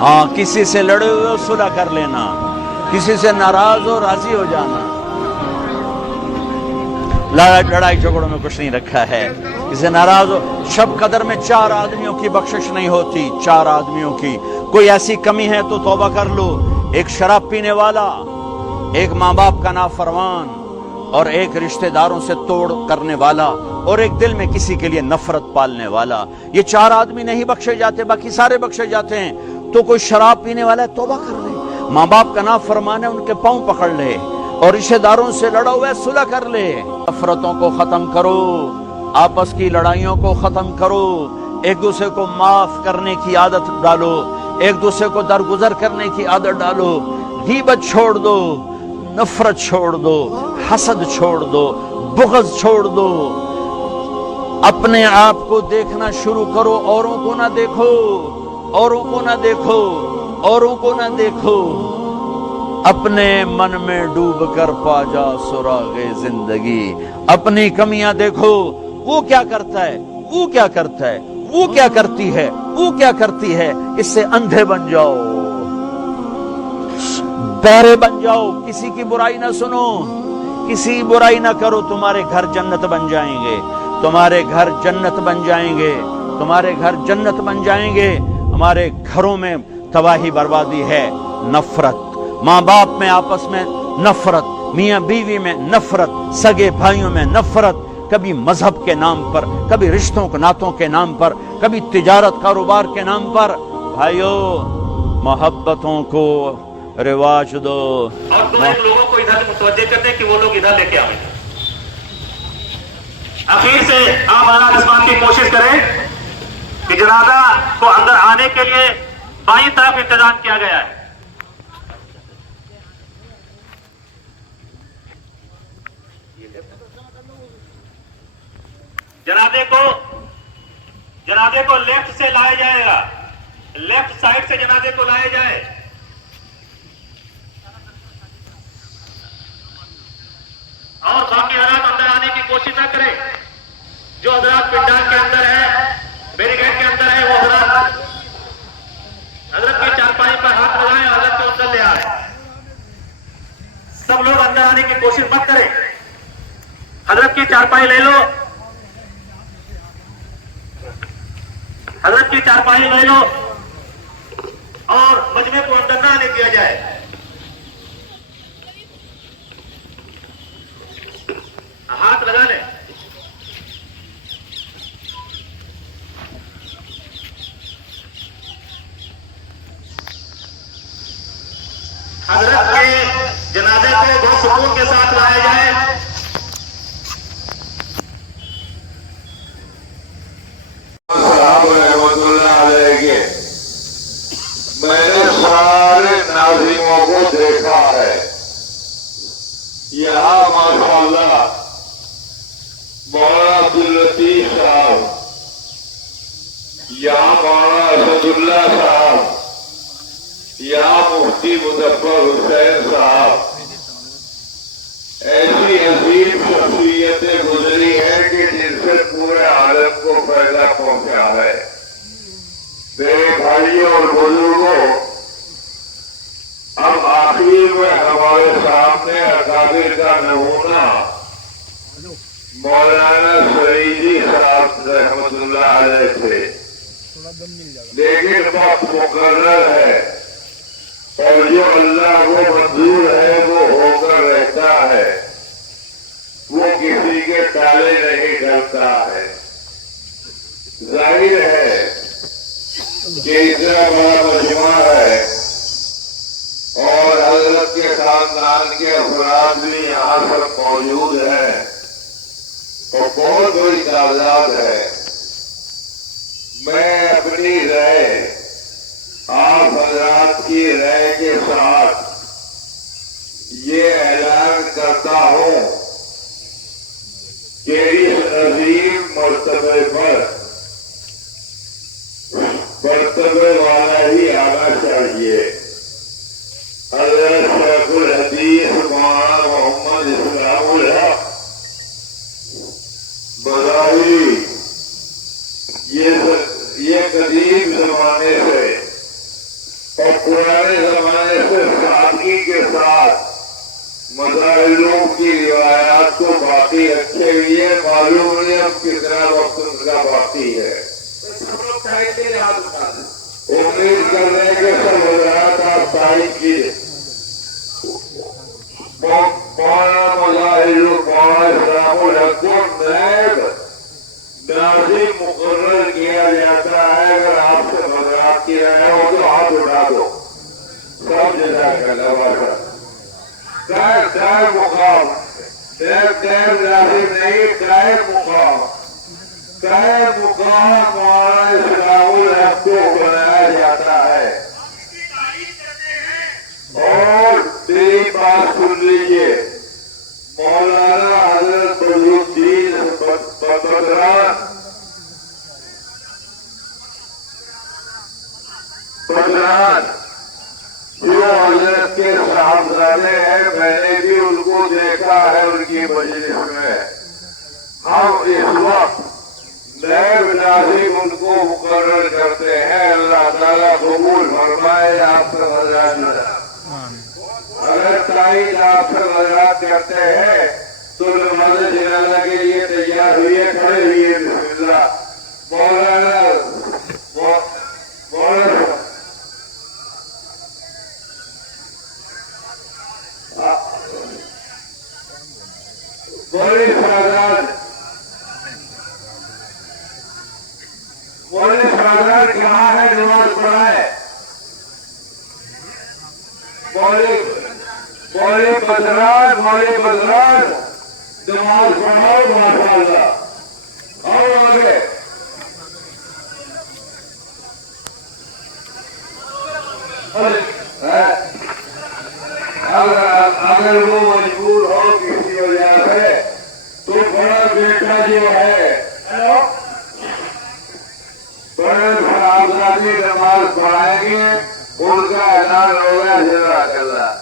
ہاں، کسی سے لڑے ہوئے صلح کر لینا، کسی سے ناراض ہو راضی ہو جانا. لڑائی جھگڑوں میں کچھ نہیں رکھا ہے. کسی ناراض ہو. شب قدر میں 4 آدمیوں کی بخشش نہیں ہوتی، 4 آدمیوں کی. کوئی ایسی کمی ہے تو توبہ کر لو. ایک شراب پینے والا، ایک ماں باپ کا نافرمان، اور ایک رشتہ داروں سے توڑ کرنے والا، اور ایک دل میں کسی کے لیے نفرت پالنے والا. یہ 4 آدمی نہیں بخشے جاتے، باقی سارے بخشے جاتے ہیں. تو کوئی شراب پینے والا ہے توبہ کر لے، ماں باپ کا نافرمان ہے ان کے پاؤں پکڑ لے، اور رشتہ داروں سے لڑا ہوا ہے صلح کر لے. نفرتوں کو ختم کرو، آپس کی لڑائیوں کو ختم کرو، ایک دوسرے کو معاف کرنے کی عادت ڈالو، ایک دوسرے کو درگزر کرنے کی عادت ڈالو. غیبت چھوڑ دو، نفرت چھوڑ دو، حسد چھوڑ دو، بغض چھوڑ دو. اپنے آپ کو دیکھنا شروع کرو، اوروں کو نہ دیکھو، اوروں کو نہ دیکھو، اوروں کو نہ دیکھو. اپنے من میں ڈوب کر پا جا سراغ زندگی. اپنی کمیاں دیکھو، وہ کیا کرتا ہے، وہ کیا کرتا ہے، وہ کیا کرتی ہے، وہ کیا کرتی ہے. اس سے اندھے بن جاؤ، بہرے بن جاؤ. کسی کی برائی نہ سنو، کسی برائی نہ کرو. تمہارے گھر جنت بن جائیں گے، تمہارے گھر جنت بن جائیں گے، تمہارے گھر جنت بن جائیں گے. ہمارے گھروں میں تباہی بربادی ہے. نفرت، ماں باپ میں آپس میں نفرت، میاں بیوی میں نفرت، سگے بھائیوں میں نفرت. کبھی مذہب کے نام پر، کبھی رشتوں کے ناتوں کے نام پر، کبھی تجارت کاروبار کے نام پر. بھائیو، محبتوں کو رواج دو. اور تمہیں لوگوں کو ادھر متوجہ کرتے کہ وہ لوگ ادھر لے کے آئیں. اخیر سے آپ اعلیٰ رسمان کی کوشش کریں کہ جنازہ کو اندر آنے کے لیے بائیں طرف انتظام کیا گیا ہے. جنازے کو لیفٹ سے لایا جائے گا، لیفٹ سائڈ سے جنازے کو لایا جائے. اور باقی حضرات اندر آنے کی کوشش نہ کریں. جو حضرات پنڈال کے اندر ہیں، بیریکیڈ کے اندر ہے، وہ حضرت کی چارپائی پر ہاتھ لگائیں، حضرت کو اندر لے آئیں. سب لوگ اندر آنے کی کوشش مت کریں. حضرت کی چارپائی لے لو، حضرت کی چارپائی لے لو، اور مجمع کو اندر نہ آنے دیا جائے. ہاتھ لگا لیں. حضرت کے جنازے کو بہت سکون کے ساتھ لایا جائے. رحمت اللہ علیہ کے میں نے سارے ناظرینوں کو دیکھا ہے. یہاں ماشاءاللہ مولانا عبداللطیف صاحب، یہاں مولانا اسد اللہ صاحب، یہاں مفتی مظفر حسین صاحب، ہمارے سامنے اکابر کا نمونہ مولانا فریدی صاحب رحمت اللہ علیہ تھے، لیکن وقت مقرر ہے اور جو اللہ کو منظور ہے وہ ہو کر رہتا ہے، وہ کسی کے ٹالے نہیں کرتا ہے۔ ظاہر ہے کہ اتنا بڑا مجمع ہے اور حضرت کے خاندان کے افراد بھی یہاں پر موجود ہیں اور بہت بڑی تعداد ہے۔ میں اپنی رائے آپ حضرات کی رائے کے ساتھ یہ اعلان کرتا ہوں کہ اس عظیم مرتبے پر مرتبے والا ہی آنا چاہیے۔ حضرت شیخ الحدیث مولانا محمد اسلام الحق بذائی یہ قدیم زمانے سے اور پرانے زمانے سے سادگی کے ساتھ مظاہروں کی روایات کو باقی رکھے ہوئے، معلوم نہیں اب کتنا وقت ان کا باقی ہے۔ امید کر رہے کہ سب حضرات آپ تائید کیے۔ مولانا مظاہر مولانا اسلام الحق کو نائب ناظم مقرر کیا جاتا ہے۔ اگر آپ سے حضرات کی رائے ہو تو ہاتھ اٹھا دو، سب جزاک اللہ خیر۔ دائر مقام دائر ناظم نہیں، دائر مقام مولانا اسلام الحق کو بنایا جاتا ہے۔ اور میری بات سن لیجیے، مولانا حضرت بدرالدین بدران جو حضرت کے صاحبزادے ہیں، میں نے بھی ان کو دیکھا ہے ان کی مجلس میں۔ ہم اس وقت نائب ناظم ان کو مقرر کرتے ہیں۔ اللہ تعالیٰ قبول فرمائے آپ سے حضرات۔ اگر تائید آپ سے حضرات کرتے ہیں تو نماز جنازہ کے لیے تیار ہوئے، کھڑے ہوئے۔ بسم اللہ۔ مولانا مولوی سادات کہاں ہے؟ نماز پڑھائے۔ مولوی بدران نماز پڑھاؤ ماشاء اللہ۔ آؤ آگے۔ اگر وہ مجبور ہو کسی وجہ سے تو بڑا بیٹا جو ہے بڑے صاحبزادی نماز پڑھائیں گے، ان کا اعلان ہوگا۔ جزاک اللہ۔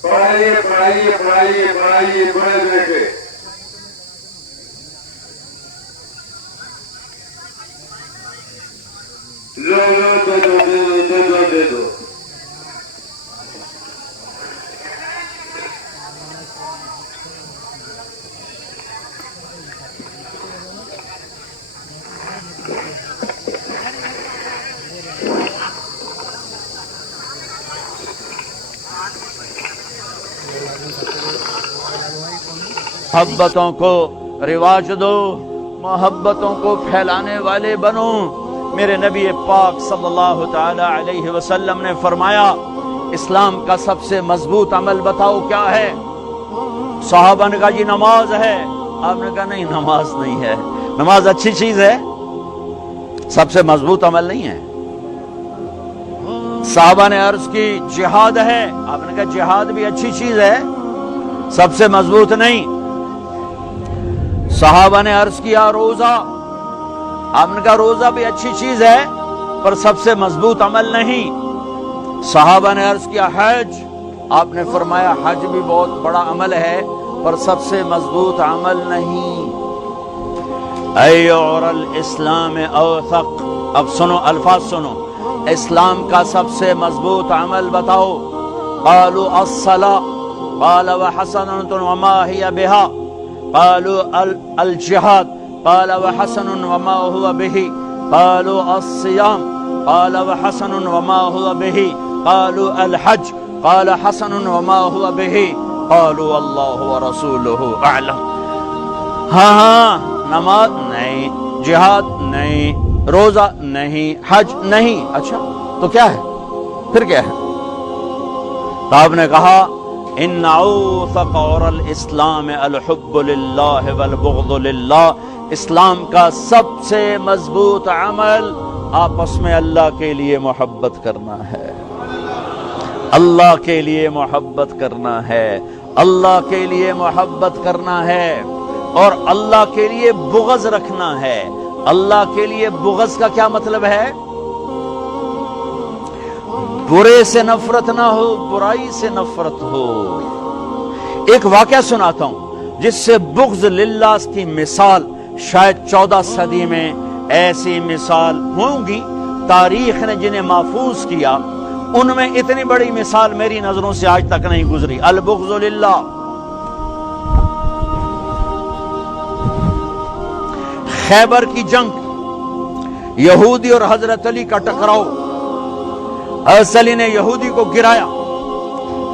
پڑھائیے پڑھائیے پڑھائیے پڑھائیے بڑے بیٹے۔ لو دے دو دے دو دے دو دے دو۔ محبتوں کو رواج دو، محبتوں کو پھیلانے والے بنو۔ میرے نبی پاک صلی اللہ تعالی علیہ وسلم نے فرمایا، اسلام کا سب سے مضبوط عمل بتاؤ کیا ہے؟ صحابہ نے کہا جی نماز ہے۔ آپ نے کہا نہیں، نماز نہیں ہے۔ نماز اچھی چیز ہے، سب سے مضبوط عمل نہیں ہے۔ صحابہ نے عرض کی جہاد ہے۔ آپ نے کہا جہاد بھی اچھی چیز ہے، سب سے مضبوط نہیں۔ صحابہ نے عرض کیا روزہ۔ آپ نے کہا روزہ بھی اچھی چیز ہے پر سب سے مضبوط عمل نہیں۔ صحابہ نے عرض کیا حج۔ آپ نے فرمایا حج بھی بہت بڑا عمل ہے پر سب سے مضبوط عمل نہیں۔ ایعر الاسلام اوثق۔ اب سنو الفاظ سنو، اسلام کا سب سے مضبوط عمل بتاؤ۔ قالوا الصلاة قال وحسنة وما هي بها قالوا الجهاد قال وحسن وما هو به قالوا الصيام قال وحسن وما هو به قالوا الحج قال حسن وما هو به قالوا اللہ ورسولہ اعلم. ہاں نماز نہیں، جہاد نہیں، روزہ نہیں، حج نہیں. اچھا تو کیا ہے پھر؟ کیا ہے؟ تو آپ نے کہا ان اوثق اور الاسلام الحب للہ والبغض للہ. اسلام کا سب سے مضبوط عمل آپس میں اللہ کے لیے محبت کرنا ہے، اللہ کے لیے محبت کرنا ہے، اللہ کے لیے محبت کرنا ہے، اور اللہ کے لیے بغض رکھنا ہے. اللہ کے لیے بغض کا کیا مطلب ہے؟ برے سے نفرت نہ ہو، برائی سے نفرت ہو. ایک واقعہ سناتا ہوں جس سے بغض للہ کی مثال شاید 14 صدی میں ایسی مثال ہوں گی تاریخ نے جنہیں محفوظ کیا، ان میں اتنی بڑی مثال میری نظروں سے آج تک نہیں گزری. البغض للہ. خیبر کی جنگ، یہودی اور حضرت علی کا ٹکراؤ. حضرت علی نے یہودی کو گرایا،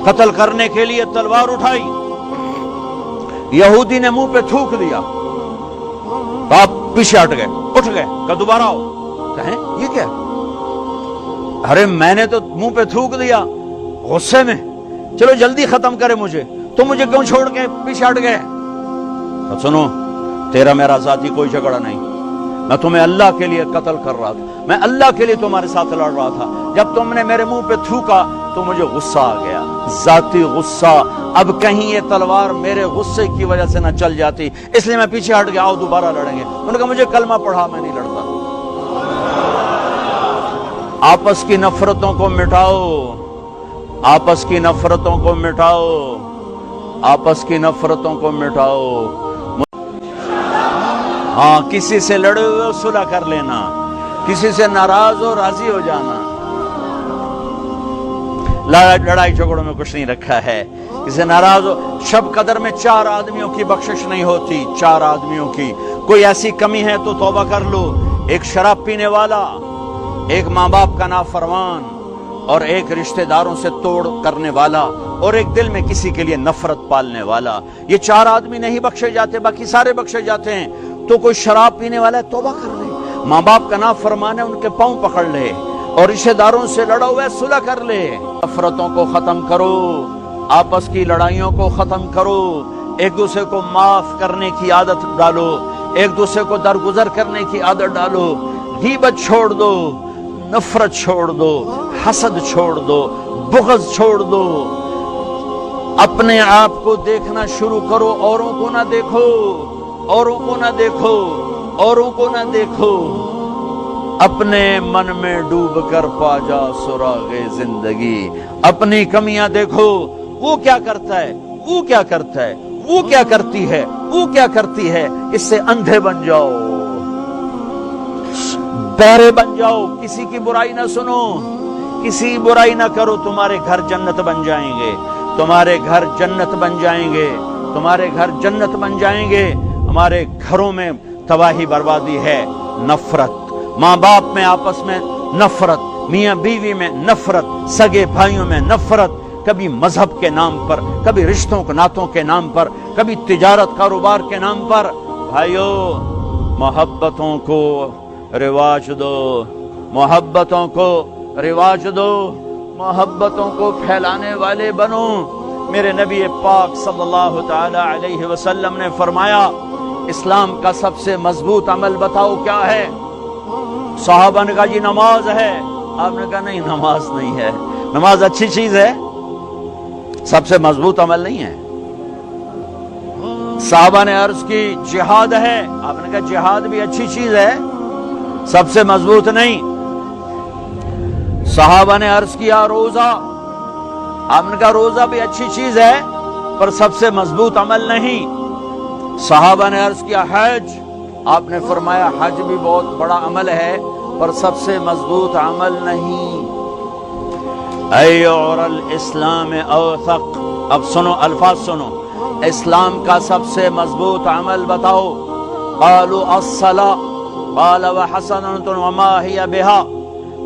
قتل کرنے کے لیے تلوار اٹھائی، یہودی نے منہ پہ تھوک دیا. آپ پیچھے ہٹ گئے، اٹھ گئے کہ دوبارہ آؤ. کہیں یہ کیا؟ ارے میں نے تو منہ پہ تھوک دیا غصے میں، چلو جلدی ختم کرے مجھے، تو مجھے کیوں چھوڑ کے پیچھے ہٹ گئے؟ تو سنو، تیرا میرا ذاتی کوئی جھگڑا نہیں، میں تمہیں اللہ کے لیے قتل کر رہا تھا، میں اللہ کے لیے تمہارے ساتھ لڑ رہا تھا. جب تم نے میرے منہ پہ تھوکا تو مجھے غصہ آ گیا، ذاتی غصہ. اب کہیں یہ تلوار میرے غصے کی وجہ سے نہ چل جاتی، اس لیے میں پیچھے ہٹ گیا. آؤ دوبارہ لڑیں گے. انہوں نے کہا مجھے کلمہ پڑھا، میں نہیں لڑتا. آپس کی نفرتوں کو مٹاؤ، آپس کی نفرتوں کو مٹاؤ، آپس کی نفرتوں کو مٹاؤ. ہاں کسی سے لڑے ہوئے صلح کر لینا، کسی سے ناراض ہو راضی ہو جانا. لڑائی جھگڑوں میں کچھ نہیں رکھا ہے. کسی ناراض ہو، شب قدر میں 4 آدمیوں کی بخشش نہیں ہوتی، 4 آدمیوں کی. کوئی ایسی کمی ہے تو توبہ کر لو. ایک شراب پینے والا، ایک ماں باپ کا نافرمان، اور ایک رشتہ داروں سے توڑ کرنے والا، اور ایک دل میں کسی کے لیے نفرت پالنے والا. یہ 4 آدمی نہیں بخشے جاتے، باقی سارے بخشے جاتے ہیں. تو کوئی شراب پینے والا ہے توبہ کر لے، ماں باپ کا نافرمان ہے ان کے پاؤں پکڑ لے، اور رشتہ داروں سے لڑا ہوا ہے صلح کر لے. نفرتوں کو ختم کرو، آپس کی لڑائیوں کو ختم کرو، ایک دوسرے کو معاف کرنے کی عادت ڈالو، ایک دوسرے کو درگزر کرنے کی عادت ڈالو. غیبت چھوڑ دو، نفرت چھوڑ دو، حسد چھوڑ دو، بغض چھوڑ دو. اپنے آپ کو دیکھنا شروع کرو، اوروں کو نہ دیکھو، اوروں کو نہ دیکھو، اوروں کو نہ دیکھو. اپنے من میں ڈوب کر پا جا سراغ زندگی. اپنی کمیاں دیکھو، وہ کیا کرتا ہے، وہ کیا کرتا ہے، وہ کیا کرتی ہے، وہ کیا کرتی ہے. اس سے اندھے بن جاؤ، بہرے بن جاؤ. کسی کی برائی نہ سنو، کسی برائی نہ کرو. تمہارے گھر جنت بن جائیں گے، تمہارے گھر جنت بن جائیں گے، تمہارے گھر جنت بن جائیں گے. ہمارے گھروں میں تباہی بربادی ہے. نفرت، ماں باپ میں آپس میں نفرت، میاں بیوی میں نفرت، سگے بھائیوں میں نفرت، کبھی مذہب کے نام پر، کبھی رشتوں کے ناتوں کے نام پر، کبھی تجارت کاروبار کے نام پر. بھائیو، محبتوں کو رواج دو، محبتوں کو رواج دو، محبتوں کو پھیلانے والے بنو. میرے نبی پاک صلی اللہ تعالی علیہ وسلم نے فرمایا اسلام کا سب سے مضبوط عمل بتاؤ کیا ہے؟ صحابہ نے کہا جی نماز ہے. آپ نے کہا نہیں، نماز نہیں ہے. نماز اچھی چیز ہے، سب سے مضبوط عمل نہیں ہے. صحابہ نے عرض کی جہاد ہے. آپ نے کہا جہاد بھی اچھی چیز ہے، سب سے مضبوط نہیں. صحابہ نے عرض کیا روزہ. آپ نے کہا روزہ بھی اچھی چیز ہے پر سب سے مضبوط عمل نہیں. صحابہ نے عرض کیا حج. آپ نے فرمایا حج بھی بہت بڑا عمل ہے پر سب سے مضبوط عمل نہیں. ایعر الاسلام اوثق. اب سنو الفاظ سنو. اسلام کا سب سے مضبوط عمل بتاؤ. قالوا الصلاة قال وحسنة وما هي بها.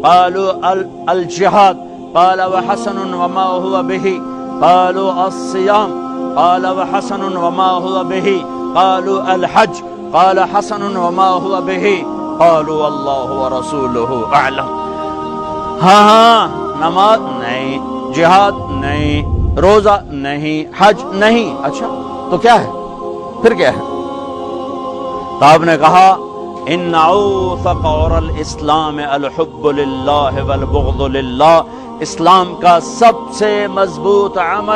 قالوا الجهاد قال وحسن وما هو به. قالوا الصيام قال وحسن وما هو به. قالوا الحج قال حسن وما هو به. قالوا الله ورسوله اعلم. ہاں نماز نہیں, جہاد نہیں, روزہ نہیں, حج نہیں. اچھا تو کیا ہے پھر؟ کیا ہے؟ تو آپ نے کہا ان اوثق اور الاسلام الحب للہ والبغض للہ. اسلام کا سب سے مضبوط عمل